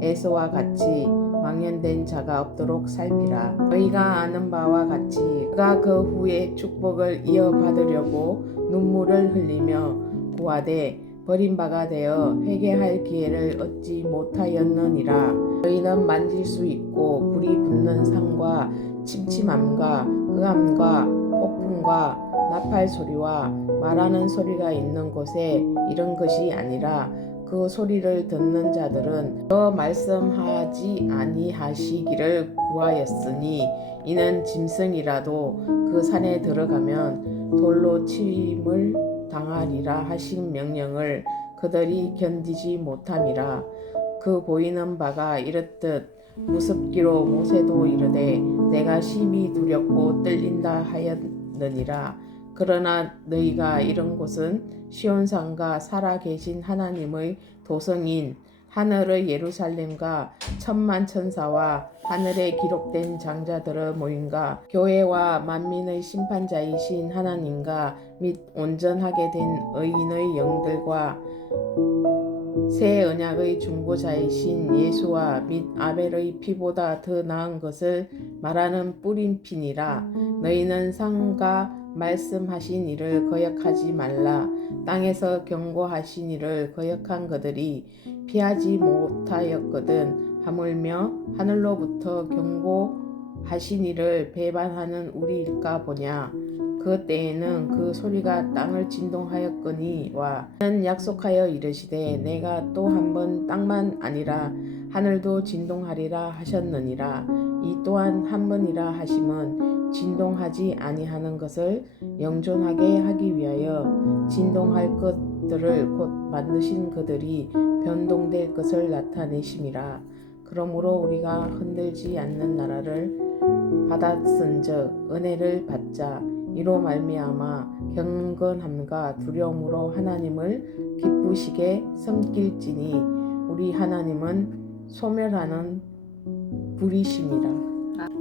에서와 같이 망연된 자가 없도록 살피라. 너희가 아는 바와 같이 그가 그 후에 축복을 이어받으려고 눈물을 흘리며 구하되 버림바가 되어 회개할 기회를 얻지 못하였느니라. 너희는 만질 수 있고 불이 붙는 산과 침침함과 흑암과 폭풍과 나팔 소리와 말하는 소리가 있는 곳에 이런 것이 아니라 그 소리를 듣는 자들은 더 말씀하지 아니하시기를 구하였으니 이는 짐승이라도 그 산에 들어가면 돌로 침을 당하리라 하신 명령을 그들이 견디지 못함이라. 그 보이는 바가 이렇듯 무섭기로 모세도 이르되 내가 심히 두렵고 떨린다 하였느니라. 그러나 너희가 이런 곳은 시온산과 살아계신 하나님의 도성인 하늘의 예루살렘과 천만 천사와 하늘에 기록된 장자들의 모임과 교회와 만민의 심판자이신 하나님과 및 온전하게 된 의인의 영들과 새 언약의 중보자이신 예수와 및 아벨의 피보다 더 나은 것을 말하는 뿌린 피니라. 너희는 상가 말씀하신 이를 거역하지 말라. 땅에서 경고하신 이를 거역한 그들이 피하지 못하였거든 하물며 하늘로부터 경고하신 이를 배반하는 우리일까 보냐. 그 그 때에는 그 소리가 땅을 진동하였거니와 는 약속하여 이르시되 내가 또 한 번 땅만 아니라 하늘도 진동하리라 하셨느니라. 이 또한 한 번이라 하심은 진동하지 아니하는 것을 영존하게 하기 위하여 진동할 것들을 곧 만드신 그들이 변동될 것을 나타내심이라. 그러므로 우리가 흔들지 않는 나라를 받았은즉 은혜를 받자. 이로 말미암아 경건함과 두려움으로 하나님을 기쁘시게 섬길지니 우리 하나님은 소멸하는 불이심이라.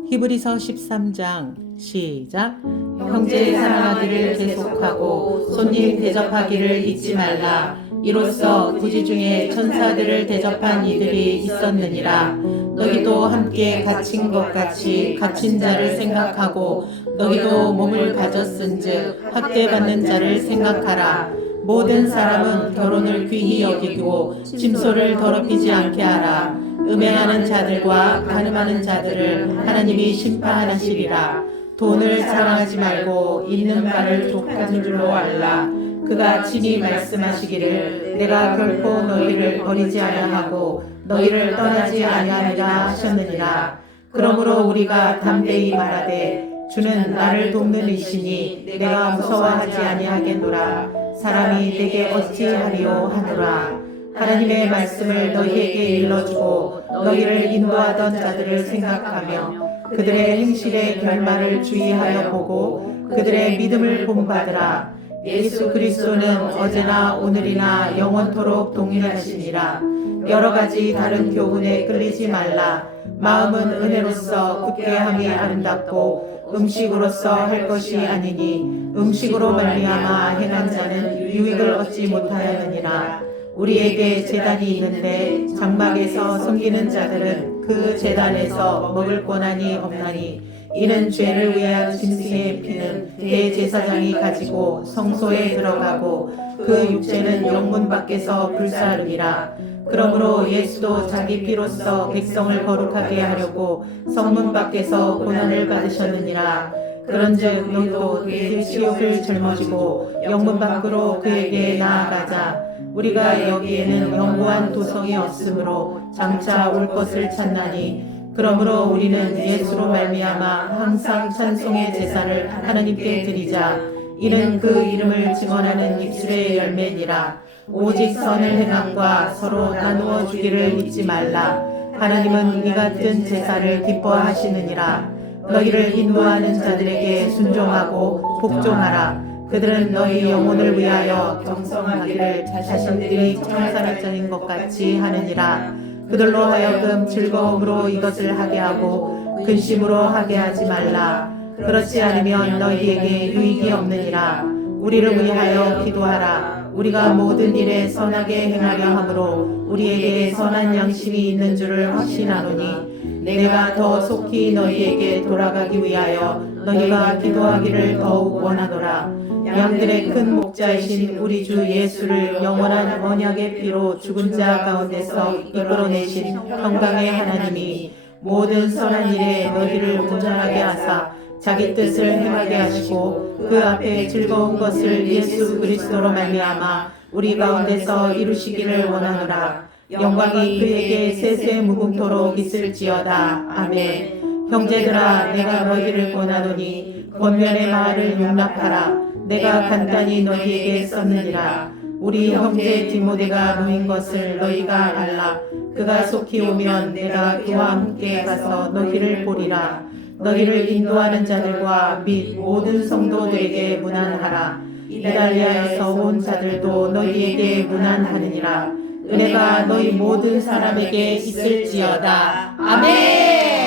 히브리서 13장 시작. 형제 사랑하기를 계속하고 손님 대접하기를 잊지 말라. 이로써 구지 중에 천사들을 대접한 이들이 있었느니라. 너희도 함께 갇힌 것 같이 갇힌 자를 생각하고 너희도 몸을 가졌은즉 학대받는 자를 생각하라. 모든 사람은 결혼을 귀히 여기고 침소를 더럽히지 않게 하라. 음행하는 자들과 간음하는 자들을 하나님이 심판하시리라. 돈을 사랑하지 말고 있는 바를 족한 줄로 알라. 그가 친히 말씀하시기를 내가 결코 너희를 버리지 아니하고 너희를 떠나지 아니하리라 하셨느니라. 그러므로 우리가 담대히 말하되 주는 나를 돕는 이시니 내가 무서워하지 아니하겠노라. 사람이 내게 어찌하리요 하노라. 하나님의 말씀을 너희에게 일러주고 너희를 인도하던 자들을 생각하며 그들의 행실의 결말을 주의하여 보고 그들의 믿음을 본받으라. 예수 그리스도는 어제나 오늘이나 영원토록 동일하시니라. 여러 가지 다른 교훈에 끌리지 말라. 마음은 은혜로서 굳게 함이 아름답고 음식으로서 할 것이 아니니 음식으로 말미암아 행한 자는 유익을 얻지 못하였느니라. 우리에게 제단이 있는데 장막에서 섬기는 자들은 그 제단에서 먹을 권한이 없나니 이는 죄를 위한 짐승의 피는 대제사장이 가지고 성소에 들어가고 그 육체는 영문 밖에서 불사르니라. 그러므로 예수도 자기 피로써 백성을 거룩하게 하려고 성문 밖에서 고난을 받으셨느니라. 그런즉 너희도 그 지옥을 짊어지고 영문 밖으로 그에게 나아가자. 우리가 여기에는 영구한 도성이 없으므로 장차 올 것을 찾나니 그러므로 우리는 예수로 말미암아 항상 찬송의 제사를 하나님께 드리자. 이는 그 이름을 증언하는 입술의 열매니라. 오직 선을 행함과 서로 나누어 주기를 잊지 말라. 하나님은 이 같은 제사를 기뻐하시느니라. 너희를 인도하는 자들에게 순종하고 복종하라. 그들은 너희 영혼을 위하여 경성하기를 자신들이 청산일전인 것 같이 하느니라. 그들로 하여금 즐거움으로 이것을 하게 하고 근심으로 하게 하지 말라. 그렇지 않으면 너희에게 유익이 없느니라. 우리를 위하여 기도하라. 우리가 모든 일에 선하게 행하려 하므로 우리에게 선한 양심이 있는 줄을 확신하노니 내가 더 속히 너희에게 돌아가기 위하여 너희가 기도하기를 더욱 원하노라. 양들의 큰 목자이신 우리 주 예수를 영원한 언약의 피로 죽은 자 가운데서 이끌어내신 평강의 하나님이 모든 선한 일에 너희를 온전하게 하사 자기 뜻을 행하게 하시고 그 앞에 즐거운 것을 예수 그리스도로 말미암아 우리 가운데서 이루시기를 원하노라. 영광이 그에게 세세 무궁토록 있을지어다. 아멘. 형제들아, 내가 너희를 권하노니 권면의 말을 용납하라. 내가 간단히 너희에게 썼느니라. 우리 형제 디모데가 놓인 것을 너희가 알라. 그가 속히 오면 내가 그와 함께 가서 너희를 보리라. 너희를 인도하는 자들과 및 모든 성도들에게 문안하라. 이달리아에서 온 자들도 너희에게 문안하느니라. 은혜가 너희 모든 사람에게 있을지어다. 아멘.